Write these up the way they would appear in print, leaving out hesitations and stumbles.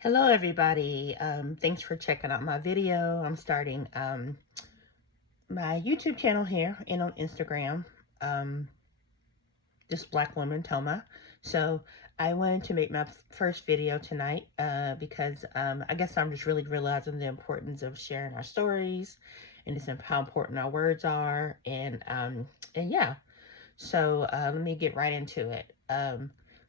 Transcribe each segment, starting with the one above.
Hello everybody. Thanks for checking out my video. I'm starting my YouTube channel here and on Instagram. Just Black woman Toma. So I wanted to make my first video tonight because I guess I'm just really realizing the importance of sharing our stories and just how important our words are, and yeah. So let me get right into it.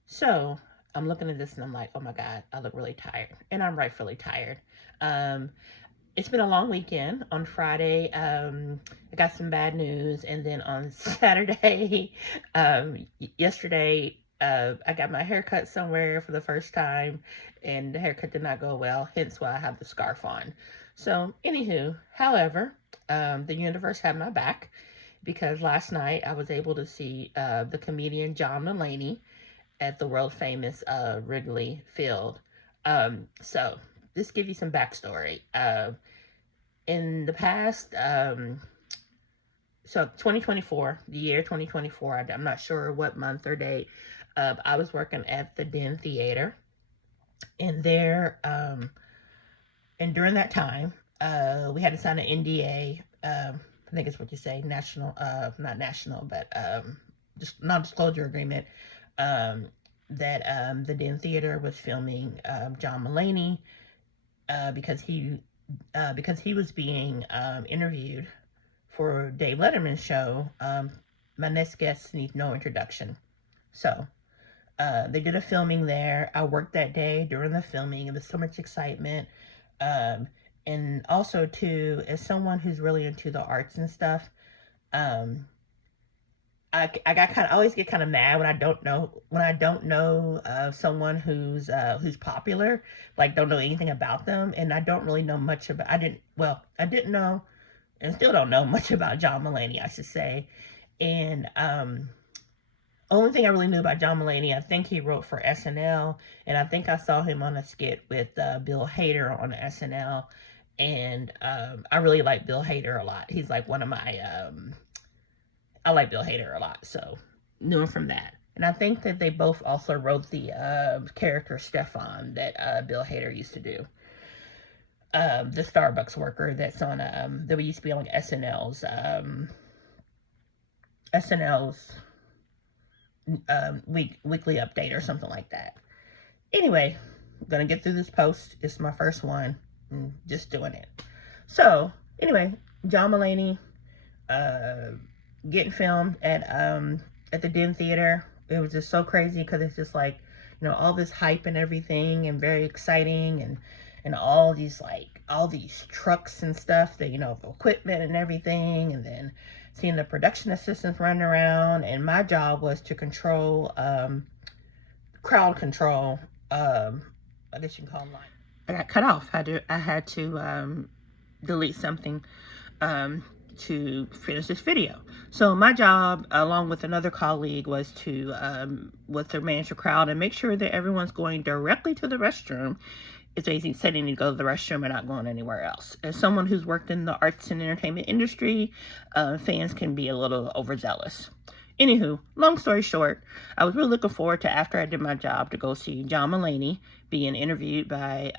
So I'm looking at this and I'm like, oh my God, I look really tired. And I'm rightfully tired. Um, it's been a long weekend. On Friday, I got some bad news. And then on Saturday, yesterday, I got my hair cut somewhere for the first time. And the haircut did not go well, hence why I have the scarf on. So, anywho, however, the universe had my back because last night I was able to see the comedian John Mulaney at the world famous Wrigley Field. So just give you some backstory. In the past, so 2024, the year 2024, I'm not sure what month or date, I was working at the Den Theater, and there, and during that time, we had to sign an NDA. I think it's what you say, national, not national, but just non-disclosure agreement, that the Den Theater was filming John Mulaney because he was being interviewed for Dave Letterman's show. My next guest needs no introduction. So they did a filming there. I worked that day during the filming. It was so much excitement. And also too, as someone who's really into the arts and stuff, I always get kind of mad when I don't know someone who's popular, like don't know anything about them, and I don't really know much about. I didn't know, and still don't know much about John Mulaney, I should say. And only thing I really knew about John Mulaney, I think he wrote for SNL, and I think I saw him on a skit with Bill Hader on SNL, and I really like Bill Hader a lot. He's like one of my I like Bill Hader a lot, so knew him from that. And I think that they both also wrote the character Stefan that Bill Hader used to do. The Starbucks worker that's on that used to be on SNL's weekly update or something like that. Anyway, I'm gonna get through this post. It's my first one. I'm just doing it. So anyway, John Mulaney getting filmed at the Den Theater. It was just so crazy because it's just like, all this hype and everything, and very exciting, and all these trucks and stuff that, equipment and everything, and then seeing the production assistants running around, and my job was to control crowd control. I guess you can call them line. I got cut off. I had to delete something to finish this video. So my job, along with another colleague, was to manage the crowd and make sure that everyone's going directly to the restroom if they said they need to go to the restroom and not going anywhere else. As someone who's worked in the arts and entertainment industry, fans can be a little overzealous. Anywho, long story short, I was really looking forward to, after I did my job, to go see John Mulaney being interviewed by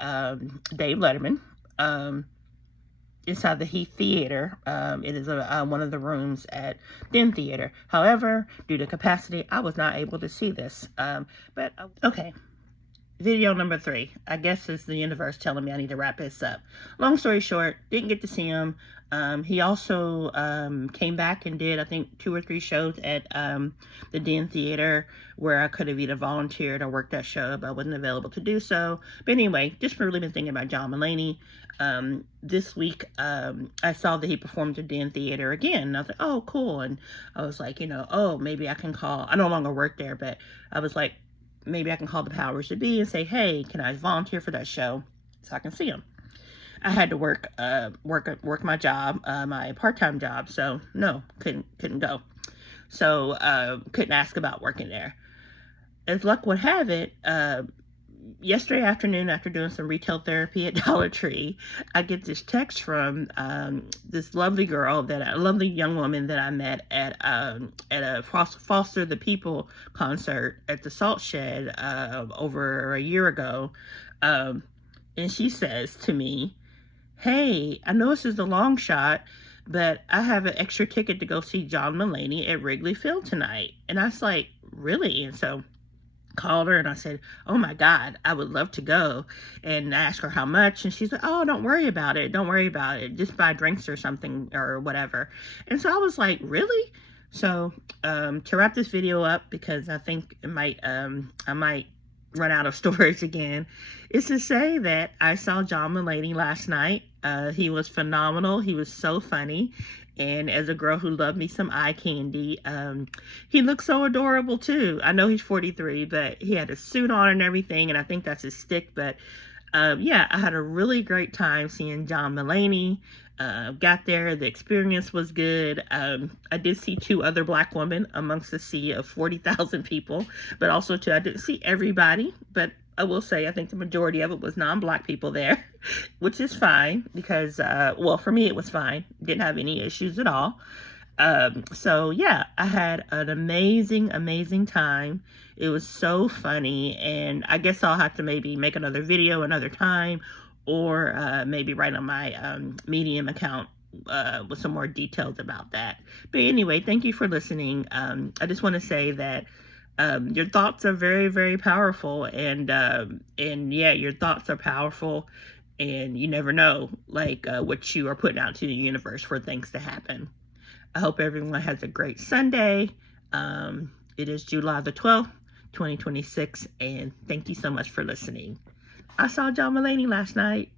Dave Letterman. Inside the Heath Theater. It is one of the rooms at Den Theater. However, due to capacity, I was not able to see this. Okay. Video number 3. I guess it's the universe telling me I need to wrap this up. Long story short, didn't get to see him. He also came back and did, I think, 2 or 3 shows at the Den Theater, where I could have either volunteered or worked that show, but I wasn't available to do so. But anyway, just really been thinking about John Mulaney. This week, I saw that he performed at Den Theater again, and I was like, oh, cool. And I was like, oh, maybe I can call. I no longer work there, but I was like, maybe I can call the powers that be and say, hey, can I volunteer for that show so I can see him? I had to work my job, my part-time job, so no, couldn't go. So couldn't ask about working there. As luck would have it, yesterday afternoon, after doing some retail therapy at Dollar Tree, I get this text from this lovely young woman that I met at a Foster the People concert at the Salt Shed over a year ago. and she says to me, "Hey, I know this is a long shot, but I have an extra ticket to go see John Mulaney at Wrigley Field tonight." And I was like, "Really?" And so called her and I said, "Oh my God, I would love to go." And I asked her how much, and she's like, "Oh, don't worry about it. Don't worry about it. Just buy drinks or something or whatever." And so I was like, "Really?" So to wrap this video up, because I think it might I might run out of storage again, is to say that I saw John Mulaney last night. He was phenomenal. He was so funny. And as a girl who loved me some eye candy, he looks so adorable too. I know he's 43, but he had a suit on and everything, and I think that's his stick. But yeah, I had a really great time seeing John Mulaney. Got there, the experience was good. I did see 2 other black women amongst the sea of 40,000 people, but also too, I didn't see everybody, but I will say I think the majority of it was non-black people there, which is fine because, well, for me it was fine. Didn't have any issues at all. So yeah, I had an amazing, amazing time. It was so funny, and I guess I'll have to maybe make another video another time, or maybe write on my Medium account with some more details about that. But anyway, thank you for listening. I just want to say that your thoughts are very, very powerful, and yeah, your thoughts are powerful, and you never know, like, what you are putting out to the universe for things to happen. I hope everyone has a great Sunday. It is July the 12th, 2026, and thank you so much for listening. I saw John Mulaney last night.